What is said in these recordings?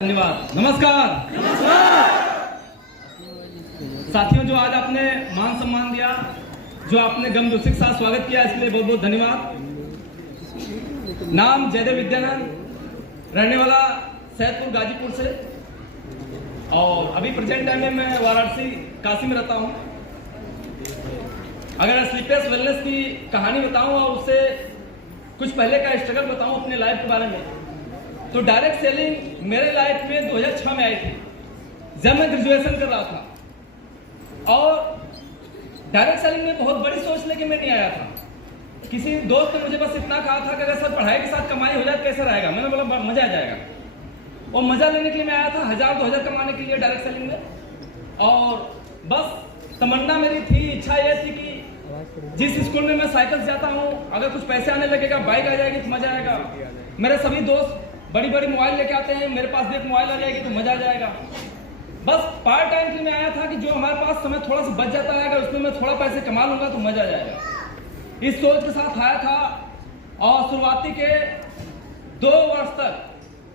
धन्यवाद। नमस्कार। साथियों, जो आज आपने मान सम्मान दिया, जो आपने गमजोशी के साथ स्वागत किया, इसके लिए बहुत बहुत धन्यवाद। नाम जयदेव विद्यानंद, रहने वाला सैदपुर गाजीपुर से, और अभी प्रेजेंट टाइम में मैं वाराणसी काशी में रहता हूँ। अगर स्लीपलेस वेलनेस की कहानी बताऊँ और उससे कुछ पहले का स्ट्रगल बताऊँ अपने लाइफ के बारे में, तो डायरेक्ट सेलिंग मेरे लाइफ में 2006 में आई थी, जब मैं ग्रेजुएशन कर रहा था। और डायरेक्ट सेलिंग में बहुत बड़ी सोच लेके मैं नहीं आया था। किसी दोस्त ने मुझे बस इतना कहा था कि अगर सर पढ़ाई के साथ कमाई हो जाए कैसे रहेगा। मैंने बोला मजा आ जाएगा, और मजा लेने के लिए मैं आया था 1000-2000 कमाने के लिए डायरेक्ट सेलिंग में। और बस तमन्ना मेरी थी, इच्छा ये थी कि जिस स्कूल में मैं साइकिल से जाता हूँ, अगर कुछ पैसे आने लगेगा, बाइक आ जाएगी तो मजा आएगा। मेरे सभी दोस्त बड़ी बड़ी मोबाइल लेके आते हैं, मेरे पास भी एक मोबाइल आ जाएगी तो मजा आ जाएगा। बस पार्ट टाइम के लिए मैं आया था कि जो हमारे पास समय थोड़ा सा बच जाता है, अगर उसमें मैं थोड़ा पैसे कमा लूंगा तो मजा आ जाएगा। इस सोच के साथ आया था, और शुरुआती के 2 वर्ष तक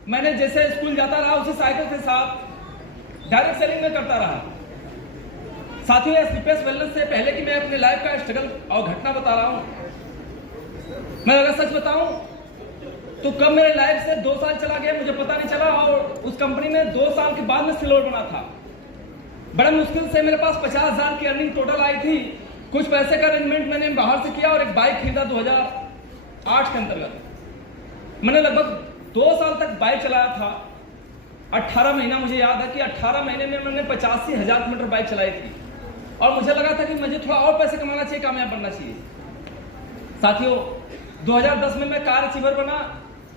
मैंने जैसे स्कूल जाता रहा उसी साइकिल के साथ डायरेक्ट सेलिंग में करता रहा। साथियों, स्लीपलेस वेलनेस से पहले कि मैं अपने लाइफ का स्ट्रगल और घटना बता रहा हूं, मैं अगर सच बताऊं तो कब मेरे लाइफ से 2 साल चला गया मुझे पता नहीं चला। और उस कंपनी में 2 साल के बाद में सिलोर बना था। बड़ा मुश्किल से मेरे पास 50,000 की अर्निंग टोटल आई थी। कुछ पैसे का अरेंजमेंट मैंने बाहर से किया और एक बाइक खरीदा 2008 के अंतर्गत। मैंने लगभग 2 साल तक बाइक चलाया था। 18 महीना मुझे याद है कि 18 महीने में मैंने 85,000 किलोमीटर बाइक चलाई थी। और मुझे लगा था कि मुझे थोड़ा और पैसे कमाना चाहिए, कामयाब बनना चाहिए। साथियों, 2010 में मैं कार अचीवर बना,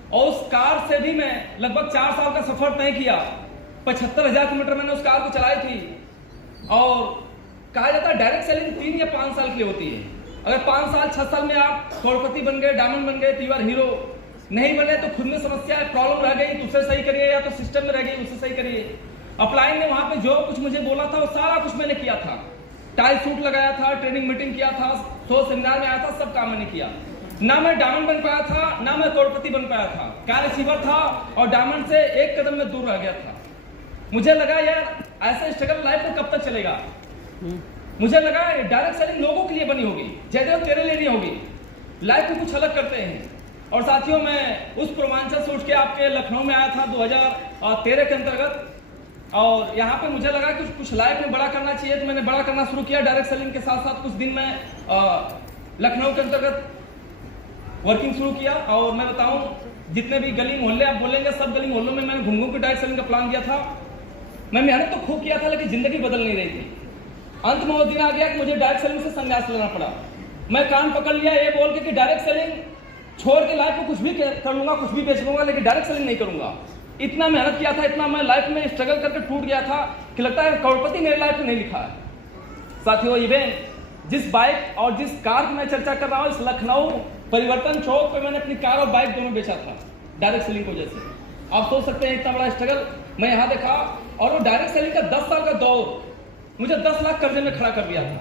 और उस कार से भी मैं लगभग 4 साल का सफर तय किया। 75,000 किलोमीटर मैंने उस कार को चलाई थी। और कहा जाता है डायरेक्ट सेलिंग 3 या 5 साल के लिए होती है। अगर 5 साल 6 साल में आप करोड़पति बन गए, डायमंड बन गए, तीवर हीरो नहीं बने, तो खुद में समस्या है, प्रॉब्लम रह गई तो उसे सही करिए, या तो सिस्टम में रह गई उसे सही करिए। अपलाइन ने वहां पे जो कुछ मुझे बोला था वो सारा कुछ मैंने किया था। टाई सूट लगाया था, ट्रेनिंग मीटिंग किया था, 100 सेमिनार में आया था, सब काम मैंने किया। ना मैं डायमंड बन पाया था, ना मैं करोड़पति बन पाया था। कार अचीवर था और डायमंड से एक कदम में दूर रह गया था। मुझे लगा यार ऐसा स्ट्रगल लाइफ में कब तक चलेगा। मुझे लगा डायरेक्ट सेलिंग लोगों के लिए बनी होगी, जयदेव तेरे लिए नहीं होगी। लाइफ में कुछ अलग करते हैं। और साथियों, मैं उस पूर्वांचल से उठ के आपके लखनऊ में आया था 2013 के अंतर्गत। और यहाँ पे मुझे लगा कि कुछ लाइफ में बड़ा करना चाहिए, तो मैंने बड़ा करना शुरू किया। डायरेक्ट सेलिंग के साथ साथ कुछ दिन में लखनऊ के अंतर्गत वर्किंग शुरू किया। और मैं बताऊं, जितने भी गली मोहल्ले आप बोलेंगे, सब गली मोहल्लों में मैंने घूम के डायरेक्ट सेलिंग का प्लान किया था। मैं मेहनत तो खूब किया था, लेकिन जिंदगी बदल नहीं रही थी। अंत में वो दिन आ गया कि मुझे डायरेक्ट सेलिंग से संन्यास लेना पड़ा। मैं कान पकड़ लिया ये बोल के कि डायरेक्ट सेलिंग छोड़ के लाइफ में कुछ भी कर लूंगा, कुछ भी बेच लूंगा, लेकिन डायरेक्ट सेलिंग नहीं करूंगा। इतना मेहनत किया था, इतना मैं लाइफ में स्ट्रगल करके टूट गया था कि लगता है करोड़पति मेरे लाइफ में नहीं लिखा है। साथियों, इवेंट जिस बाइक और जिस कार की मैं चर्चा कर रहा हूँ, इस लखनऊ परिवर्तन चौक पे मैंने अपनी कार और बाइक दोनों बेचा था डायरेक्ट सेलिंग की वजह से। आप सोच सकते हैं इतना बड़ा स्ट्रगल मैं यहाँ देखा। और वो डायरेक्ट सेलिंग का 10 साल का दौर मुझे 10 लाख कर्जे में खड़ा कर दिया था।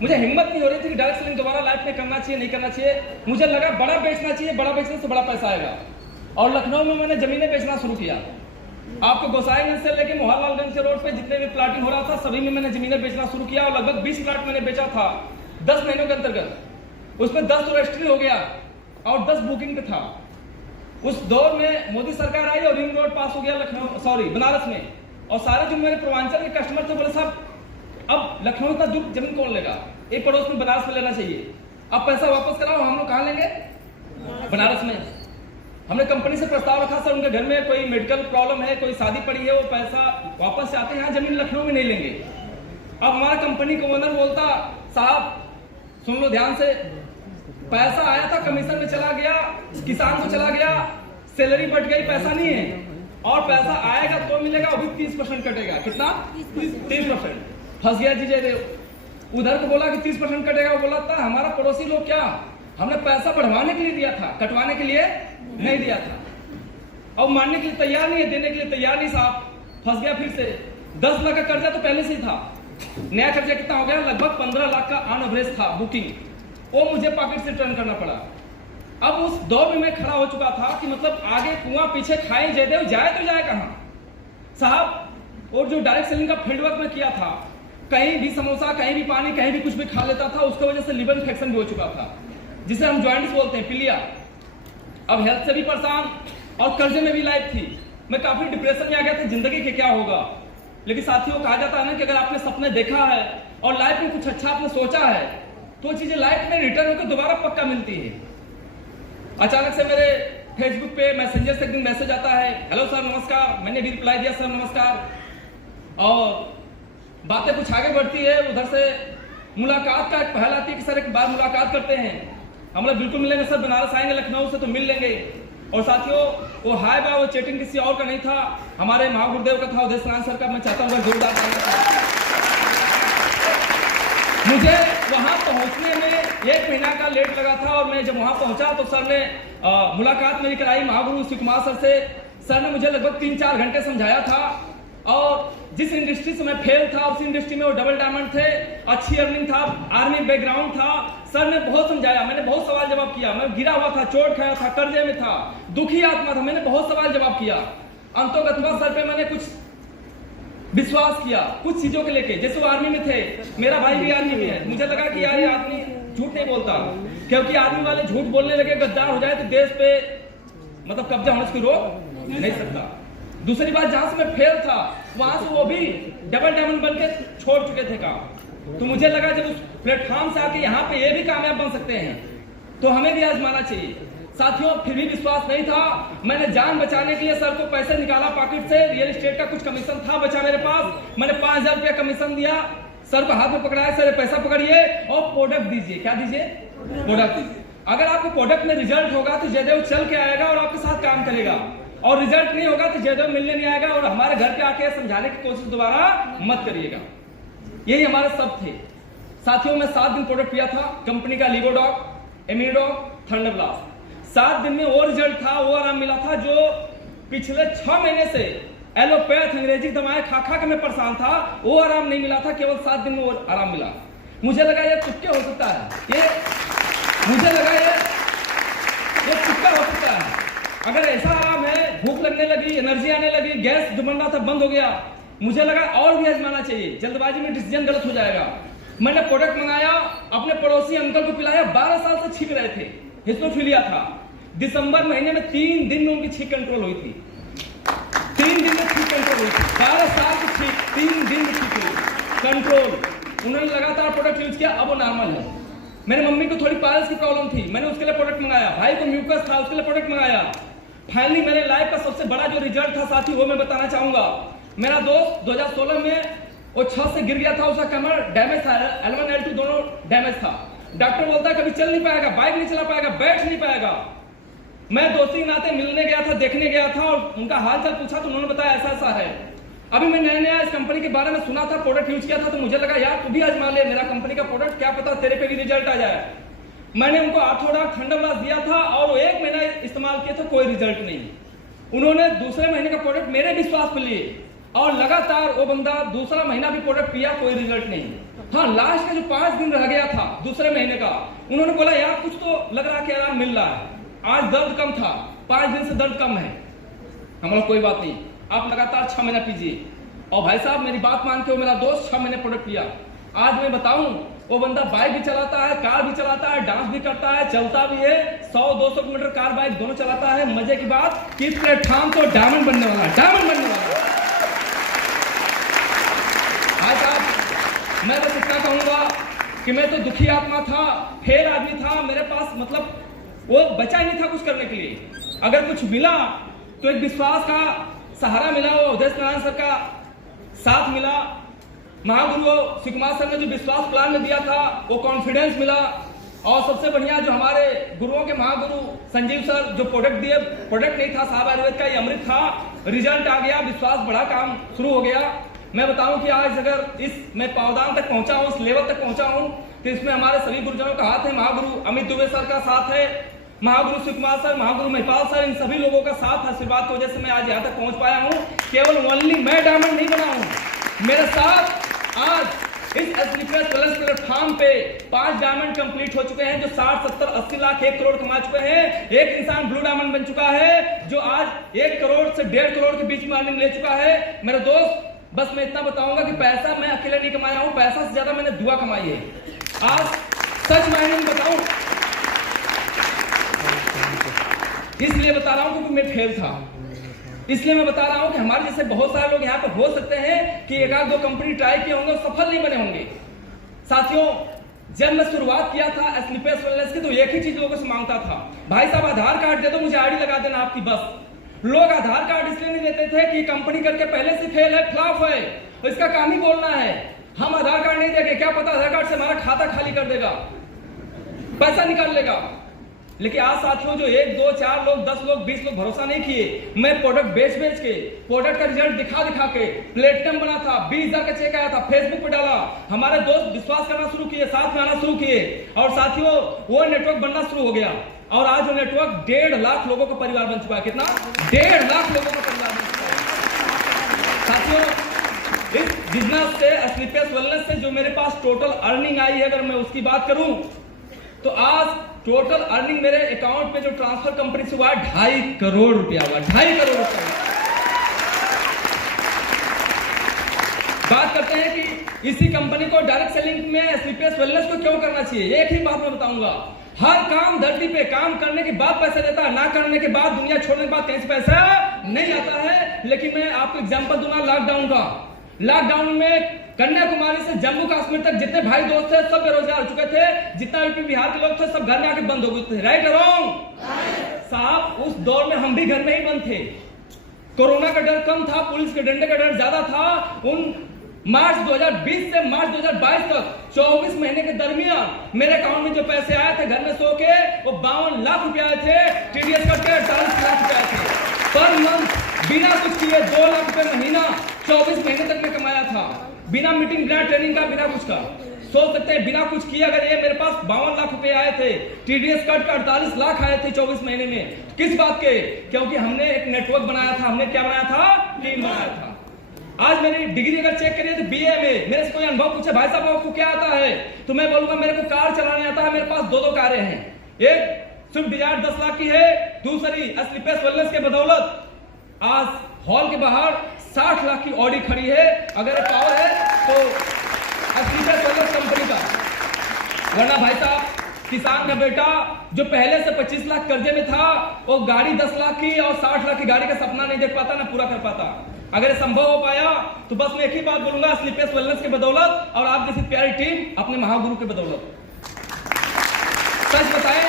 मुझे हिम्मत नहीं हो रही थी कि डायरेक्ट सेलिंग दोबारा लाइफ में करना चाहिए, नहीं करना चाहिए। मुझे लगा बड़ा बेचना चाहिए, बड़ा बेचने से बड़ा पैसा आएगा। और लखनऊ में मैंने जमीनें बेचना शुरू किया। आपको गोसाईगंज से लेकर मोहनलालगंज के रोड पे जितने भी प्लाटिंग हो रहा था, सभी में मैंने जमीनें बेचना शुरू किया। और लगभग 20 प्लाट मैंने बेचा था 10 महीनों के अंतर्गत। उसमें 10 तो रजिस्ट्री हो गया और 10 बुकिंग पे था। उस दौर में मोदी सरकार आई और रिंग रोड पास हो गया बनारस में। और सारे जो मेरे पूर्वांचल के कस्टमर थे बोले साहब अब लखनऊ का दूर जमीन कौन लेगा, एक पड़ोस में बनारस में लेना चाहिए। अब पैसा वापस कराओ, हम लोग कहाँ लेंगे, बनारस में। हमने कंपनी से प्रस्ताव रखा, सर उनके घर में कोई मेडिकल प्रॉब्लम है, कोई शादी पड़ी है, वो पैसा वापस चाहते हैं, यहाँ जमीन लखनऊ में नहीं लेंगे। अब हमारा कंपनी का ओनर बोलता साहब सुन लो ध्यान से, पैसा आया था कमीशन में चला गया, किसान को चला गया, सैलरी बढ़ गई, पैसा नहीं है। और पैसा आएगा तो मिलेगा, वो भी 30% कटेगा। कितना? 30%। फंस गया जी जयदेव। उधर को बोला कि 30% कटेगा, वो बोला था हमारा पड़ोसी लोग क्या, हमने पैसा बढ़वाने के लिए दिया था, कटवाने के लिए नहीं दिया था। और मानने के लिए तैयार नहीं है, देने के लिए तैयार नहीं साहब। फंस गया फिर से। 10 लाख का कर्जा तो पहले से ही था। नया कर्जा कितना हो गया? लगभग 15 लाख का ऑन एवरेज था बुकिंग। वो मुझे पॉकेट से रिटर्न करना पड़ा। अब उस दौर में मैं खड़ा हो चुका था कि मतलब आगे कुआं पीछे खाए जयदेव, जाए तो जाए कहां। साहब और जो डायरेक्ट सेलिंग का फील्ड वर्क में किया था, कहीं भी समोसा, कहीं भी पानी, कहीं भी कुछ भी खा लेता था, उसकी वजह से लिवर इन्फेक्शन भी हो चुका था, जिसे हम जॉइंट्स बोलते हैं, पिलिया। अब हेल्थ से भी परेशान और कर्जे में भी लाइफ थी। मैं काफी डिप्रेशन में आ गया था, जिंदगी के क्या होगा। लेकिन साथियों, कहा जाता है ना कि अगर आपने सपने देखा है और लाइफ में कुछ अच्छा आपने सोचा है तो चीजें लाइफ में रिटर्न होकर दोबारा पक्का मिलती है। अचानक से मेरे फेसबुक पे मैसेंजर से एक दिन मैसेज आता है, हेलो सर नमस्कार। मैंने भी रिप्लाई दिया, सर नमस्कार। और बातें कुछ आगे बढ़ती है, उधर से मुलाकात का एक पहल आती है कि सर एक बार मुलाकात करते हैं। हम लोग बिल्कुल मिलेंगे सर, बनारस आएंगे लखनऊ से तो मिल लेंगे। और साथियों, वो हाय बाय वो चैटिंग किसी और का नहीं था, हमारे महागुरुदेव का था, उदय स्नान सर का। मैं चाहता हूँ जोरदार मुझे वहां पहुंचने में 1 महीना का लेट लगा था। और मैं जब वहां पहुंचा तो सर ने मुलाकात मेरी कराई महागुरु शिव कुमार सर से। सर ने मुझे लगभग 3-4 घंटे समझाया था और जिस इंडस्ट्री से मैं फेल था उस इंडस्ट्री में वो डबल डायमंड थे, अच्छी अर्निंग था, आर्मी बैकग्राउंड था। सर ने बहुत समझाया, मैंने बहुत सवाल जवाब किया। मैं गिरा हुआ था, चोट खाया था, कर्जे में था, दुखी आत्मा था, मैंने बहुत सवाल जवाब किया। अंतोगत्वा सर पे मैंने कुछ विश्वास किया कुछ चीजों के लेके। जैसे वो आर्मी में थे, मेरा भाई भी आर्मी में है, मुझे लगा कि यार ये आदमी झूठ नहीं बोलता, क्योंकि आर्मी वाले झूठ बोलने लगे, गद्दार हो जाए तो देश पे मतलब कब्जा होने से रोक नहीं सकता। दूसरी बात, जहां से मैं फेल था वहां से वो भी डबल डायमंड बन के छोड़ चुके थे काम। तो मुझे लगा जब उस प्लेटफॉर्म से आके यहाँ पे ये भी कामयाब बन सकते हैं तो हमें भी आजमाना चाहिए। साथियों, फिर भी विश्वास नहीं था। मैंने जान बचाने के लिए सर को पैसे निकाला पॉकेट से, रियल एस्टेट का कुछ कमीशन था बचा मेरे पास। मैंने 5000 रुपया कमीशन दिया, सर को हाथ में पकड़ाया, सर पैसा पकड़िए और प्रोडक्ट दीजिए। क्या दीजिए? प्रोडक्ट। अगर आपके प्रोडक्ट में रिजल्ट होगा तो जयदेव चल के आएगा और आपके साथ काम करेगा, और रिजल्ट नहीं होगा तो जयदेव मिलने नहीं आएगा और हमारे घर पे आके समझाने की कोशिश दोबारा मत करिएगा। यही हमारे सब थे। साथियों, मैं 7 दिन प्रोडक्ट पिया था कंपनी का लिवोडॉक, एमिडॉक, थंडरब्लास्ट। 7 दिन में वो रिजल्ट था, वो आराम मिला था जो पिछले 6 महीने से एलोपैथ अंग्रेजी दवाएं खा खा के मैं परेशान था, वो आराम नहीं मिला था। केवल 7 दिन में वो आराम मिला। मुझे लगा ये तुक्के हो सकता है, मुझे लगा ये तुक्का हो सकता है। अगर ऐसा आराम है, भूख लगने लगी, एनर्जी आने लगी, गैस जो बन रहा था बंद हो गया, मुझे लगा और भी आजमाना चाहिए, जल्दबाजी में डिसीजन गलत हो जाएगा। मैंने प्रोडक्ट मंगाया, अपने पड़ोसी अंकल को पिलाया, 12 साल से छींक रहे थे, हिस्टोफीलिया था। दिसंबर महीने में 3 दिन में उनकी छींक कंट्रोल हुई थी। 3 दिन में छींक कंट्रोल हुई थी। 12 साल की छींक 3 दिन में छींक हुई कंट्रोल। उन्होंने लगातार प्रोडक्ट यूज किया, अब वो नॉर्मल है। मेरी मम्मी को थोड़ी पायल्स की प्रॉब्लम थी, मैंने उसके लिए प्रोडक्ट मंगाया। भाई को म्यूकस था, उसके लिए प्रोडक्ट मंगाया। फाइनली मेरे लाइफ का सबसे बड़ा जो रिजल्ट था साथी, वो मैं बताना चाहूंगा। मेरा दोस्त 2016 में वो छत से गिर गया था, उसका कमर डैमेज था, L1 L2 दोनों डैमेज था। डॉक्टर बोलता है कभी चल नहीं पाएगा, बाइक नहीं चला पाएगा, बैठ नहीं पाएगा। मैं दोस्ती नाते मिलने गया था, देखने गया था और उनका हाल चाल पूछा तो उन्होंने बताया ऐसा ऐसा है। अभी मैं नया इस कंपनी के बारे में सुना था, प्रोडक्ट यूज किया था, तो मुझे लगा यार तू भी आजमा ले मेरा कंपनी का प्रोडक्ट, क्या पता तेरे पे भी रिजल्ट आ जाए। मैंने उनको ऑर्थोडॉक्स थंडरब्लास्ट दिया था और वो 1 महीना इस्तेमाल किया था, कोई रिजल्ट नहीं। उन्होंने दूसरे महीने का प्रोडक्ट मेरे विश्वास पे लिए और लगातार वो बंदा दूसरा महीना भी प्रोडक्ट पिया, कोई रिजल्ट नहीं। हाँ, लास्ट का जो 5 दिन रह गया था दूसरे महीने का, उन्होंने बोला यार कुछ तो लग रहा कि आराम मिल रहा है, आज दर्द कम था, 5 दिन से दर्द कम है। हम लोग कोई बात नहीं, आप लगातार 6 महीना पीजिए। और भाई साहब मेरी बात मान के वो मेरा दोस्त 6 महीने प्रोडक्ट पिया। आज मैं बताऊं, वो बंदा बाइक भी चलाता है, कार भी चलाता है, डांस भी करता है, चलता भी है, 100-200 किलोमीटर कार बाइक दोनों चलाता है। मजे की बात कि प्लेटफॉर्म तो डायमंड बनने वाला है, डायमंड बनने वाला है। आज साहब मैं बस इतना कहूंगा कि मैं तो दुखी आत्मा था, फेल आदमी था, मेरे पास मतलब वो बचा ही नहीं था कुछ करने के लिए। अगर कुछ मिला तो एक विश्वास का सहारा मिला, वो उदय नारायण सर का साथ मिला, महागुरु शिव कुमार सर ने जो विश्वास प्लान में दिया था वो कॉन्फिडेंस मिला, और सबसे बढ़िया जो हमारे गुरुओं के महागुरु संजीव सर जो प्रोडक्ट दिए, प्रोडक्ट नहीं था साहब आयुर्वेद का, ये अमृत था, रिजल्ट आ गया, विश्वास बढ़ा, काम शुरू हो गया। मैं बताऊं कि आज अगर इस मैं पावदान तक पहुंचा हूं, इस लेवल तक पहुंचा हूं, तो इसमें हमारे सभी गुरुजनों का हाथ है। महागुरु अमित दुबे सर का साथ है, महागुरु शिव कुमार सर, महागुरु महिपाल सर, इन सभी लोगों का साथ आशीर्वाद की वजह से मैं आज यहाँ तक पहुंच पाया हूँ। केवल ओनली मैं डायमंड नहीं बना हूँ, मेरे साथ आज इस स्लीपर्स वेलनेस प्लेटफॉर्म पे 5 डायमंड कंप्लीट हो चुके हैं, जो 60, 70, 80 लाख 1 करोड़ कमा चुके हैं। एक इंसान ब्लू डायमंड बन चुका है जो आज 1 करोड़ से 1.5 करोड़ के बीच में अर्निंग ले चुका है। मेरे दोस्त, बस मैं इतना बताऊंगा कि पैसा मैं अकेले नहीं कमाया हूं, पैसा से ज्यादा मैंने दुआ कमाई है। आज सच मायने में बताऊं, इसलिए बता रहा हूं क्योंकि मैं फेल था, इसलिए मैं बता रहा हूं कि हमारे जैसे बहुत सारे लोग यहाँ पर हो सकते हैं कि 1-2 कंपनी ट्राई किए होंगे, सफल नहीं बने होंगे। साथियों, जब मैं शुरुआत किया था स्लीपर्स वेलनेस की, तो एक ही चीज लोगों से मांगता था, भाई साहब आधार कार्ड दे दो, मुझे आईडी लगा देना आपकी। बस लोग आधार कार्ड इसलिए नहीं देते थे कि कंपनी करके पहले से फेल है, फ्लॉप है, तो इसका काम ही बोलना है। हम आधार कार्ड नहीं देंगे, क्या पता आधार कार्ड से हमारा खाता खाली कर देगा, पैसा निकाल लेगा। लेकिन आज साथियों, जो 1, 2, 4 लोग, 10 लोग, 20 लोग भरोसा नहीं किए, मैं प्रोडक्ट बेच के, प्रोडक्ट का रिजल्ट दिखा के प्लेटिनम बना था, 20,000 का चेक आया था, फेसबुक पे डाला, हमारे दोस्त विश्वास करना शुरू किए, साथ में आना शुरू किए, और साथियों वो नेटवर्क बनना शुरू हो गया। और आज वो नेटवर्क 1.5 लाख लोगों का परिवार बन चुका है। कितना? 1.5 लाख लोगों का परिवार बन चुका है। साथियों, इस बिजनेस से, स्लीपर्स वेलनेस से जो मेरे पास टोटल अर्निंग आई है, अगर मैं उसकी बात करूं तो आज टोटल अर्निंग मेरे अकाउंट पे जो ट्रांसफर कंपनी से हुआ 2.5 करोड़ रुपया हुआ, 2.5 करोड़ रुपया। बात करते हैं कि इसी कंपनी को डायरेक्ट सेलिंग में स्लीपर्स वेलनेस को क्यों करना चाहिए। एक ही बात मैं बताऊंगा, हर काम धरती पे काम करने के बाद पैसा देता है, ना करने के बाद, दुनिया छोड़ने के बाद कहीं से पैसा नहीं आता है। लेकिन मैं आपको एग्जांपल दूंगा लॉकडाउन का। लॉकडाउन में कन्याकुमारी से जम्मू कश्मीर तक जितने भाई दोस्त थे सब बेरोजगार हो चुके थे, जितना यूपी बिहार के लोग थे सब घर में आके बंद हो गए थे। राइट रॉन्ग साहब, उस दौर में हम भी घर में ही बंद थे। कोरोना का डर कम था, पुलिस के डंडे का डर ज्यादा था। उन मार्च 2020 से मार्च 2022 तक 24 महीने के दरमियान मेरे अकाउंट में जो पैसे आए थे घर में सो के, वो 52 लाख रुपए आए थे, टीडीएस करके 48 लाख रुपए आए थे पर मंथ, बिना कुछ किए 2 लाख रुपए महीना 24 महीने तक मैं कमाया था, बिना मीटिंग, बिना ट्रेनिंग का, बिना कुछ का। सोच सकते हैं बिना कुछ किए अगर ये मेरे पास 52 लाख रुपए आए थे, टीडीएस कट का 48 लाख आए थे 24 महीने में, किस बात के? क्योंकि हमने एक नेटवर्क बनाया था। हमने क्या बनाया था? टीम बनाया था। आज मेरी डिग्री अगर चेक करिए तो बीए में, मेरे से कोई अनुभव पूछे भाई साहब आपको क्या आता है, तो मैं बोलूंगा मेरे को कार चलाने आता है। मेरे पास 2 कारें हैं, एक स्विफ्ट डिजायर 10 लाख की है, दूसरी स्लीपर्स वेलनेस के बदौलत आज हॉल के बाहर 60 लाख की ऑडी खड़ी है। अगर एक पावर है तो स्लीपर्स वेलनेस कंपनी का, वरना भाई साहब किसान का बेटा जो पहले से 25 लाख कर्जे में था, वो गाड़ी 10 लाख की और 60 लाख की गाड़ी का सपना नहीं देख पाता, ना पूरा कर पाता। अगर संभव हो पाया तो बस मैं एक ही बात बोलूंगा, स्लीपर्स वेलनेस के बदौलत और आप जैसी प्यारी टीम अपने महागुरु के बदौलत। सच बताएं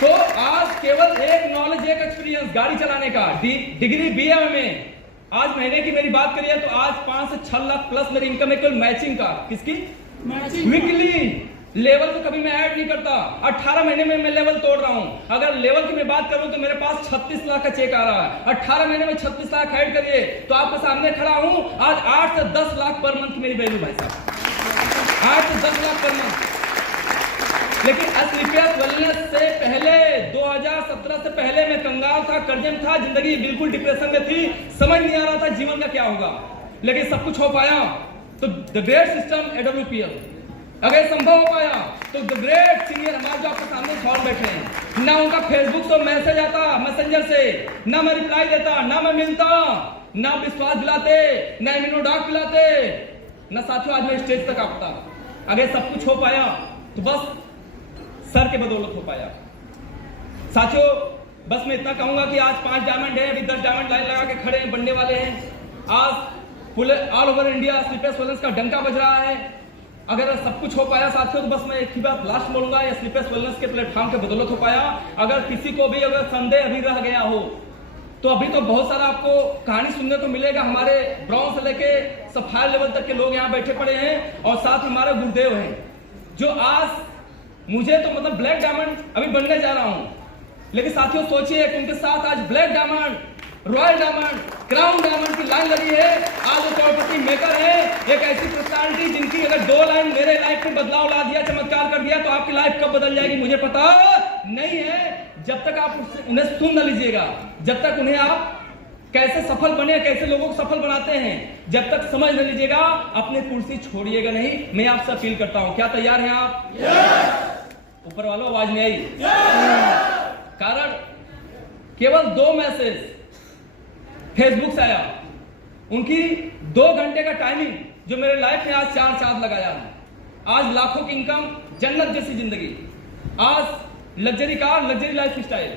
तो आज केवल एक नॉलेज, एक एक्सपीरियंस गाड़ी चलाने का, डिग्री बीए में, आज महीने की मेरी बात करिए तो आज 5 से 6 लाख प्लस मेरी इनकम है केवल मैचिंग का। किसकी? वीकली। लेवल तो कभी मैं ऐड नहीं करता, 18 महीने में मैं लेवल तोड़ रहा हूं। अगर लेवल की मैं बात करूं तो मेरे पास 36 लाख का चेक आ रहा है, 18 महीने में 36 लाख ऐड करिए तो आपके सामने खड़ा हूं। आज 8 से 10 लाख पर मंथ की मेरी वैल्यू भाई साहब, 8 से 10 लाख पर मंथ। लेकिन स्लीपर्स वेलनेस से पहले 2017 से पहले मैं कंगाल था, कर्जे में था, जिंदगी बिल्कुल डिप्रेशन में थी, समझ नहीं आ रहा था जीवन का क्या होगा। लेकिन सब कुछ हो पाया तो द ग्रेट सिस्टम AWPL, अगर संभव हो पाया तो द ग्रेट सीनियर हमारे जो आपके सामने हॉल बैठे हैं, ना उनका फेसबुक से मैसेज आता मैसेंजर से, ना मैं रिप्लाई देता, ना मैं मिलता, ना विश्वास दिलाते, ना इम्यूनो डॉक पिलाते, ना साथियों आज मैं स्टेज तक आता। अगर सब कुछ हो पाया तो बस सर के बदौलत हो पाया। साथियों बस मैं इतना कहूंगा कि आज 5 डायमंड है, अभी 10 डायमंड लाइन लगा के खड़े हैं, बनने वाले हैं। आज पूरे all over India sleepers wellness का डंका बज रहा है। अगर सब कुछ हो पाया साथियों तो बस मैं एक ही बात लास्ट बोलूंगा, या स्लीपर्स वेलनेस के प्लेटफॉर्म के बदौलत हो पाया। अगर किसी को भी अगर संदेह अभी रह गया हो तो अभी तो बहुत सारा आपको कहानी सुनने को मिलेगा। हमारे ब्राउन से लेके सफायर लेवल तक के लोग यहाँ बैठे पड़े हैं और साथ हमारे गुरुदेव हैं जो आज मुझे तो मतलब ब्लैक डायमंड अभी बनने जा रहा हूं। लेकिन साथियों सोचिए कि उनके साथ आज black diamond, royal diamond, crown diamond की लाइन लगी है। आज वो करोड़पति मेकर है, एक ऐसी पर्सनालिटी जिनकी अगर 2 लाइन मेरे लाइफ में बदलाव ला दिया, चमत्कार कर दिया, तो आपकी लाइफ कब बदल जाएगी मुझे पता नहीं है। जब तक आप उन्हें सुन न लीजिएगा, जब तक उन्हें आप कैसे सफल बने, कैसे लोगों को सफल बनाते हैं। जब तक समझ न लीजिएगा अपनी कुर्सी छोड़िएगा नहीं। मैं आपसे अपील करता हूं, क्या तैयार हैं आप? ऊपर वालों आवाज नहीं आई। कारण केवल 2 मैसेज फेसबुक से आया, उनकी 2 घंटे का टाइमिंग जो मेरे लाइफ में आज 4 चांद लगाया। आज लाखों की इनकम, जन्नत जैसी जिंदगी, आज luxury car, luxury life style.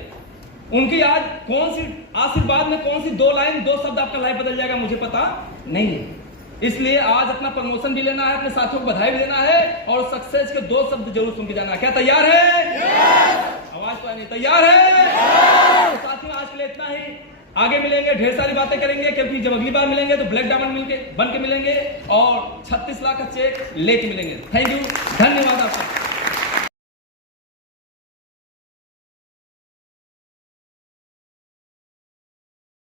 उनकी आज कौन सी आशीर्वाद में कौन सी 2 लाइन 2 शब्द आपका लाइफ बदल जाएगा मुझे पता नहीं है। इसलिए आज अपना प्रमोशन भी लेना है, अपने साथियों को बधाई भी देना है और सक्सेस के 2 शब्द जरूर सुन के जाना है। क्या तैयार है? आवाज तो नहीं, तैयार है? तो साथियों आज के लिए इतना ही। आगे मिलेंगे, ढेर सारी बातें करेंगे, क्योंकि जब अगली बार मिलेंगे तो ब्लैक डायमंड मिलके बन के मिलेंगे और 36 लाख का चेक लेके मिलेंगे। थैंक यू, धन्यवाद आपका।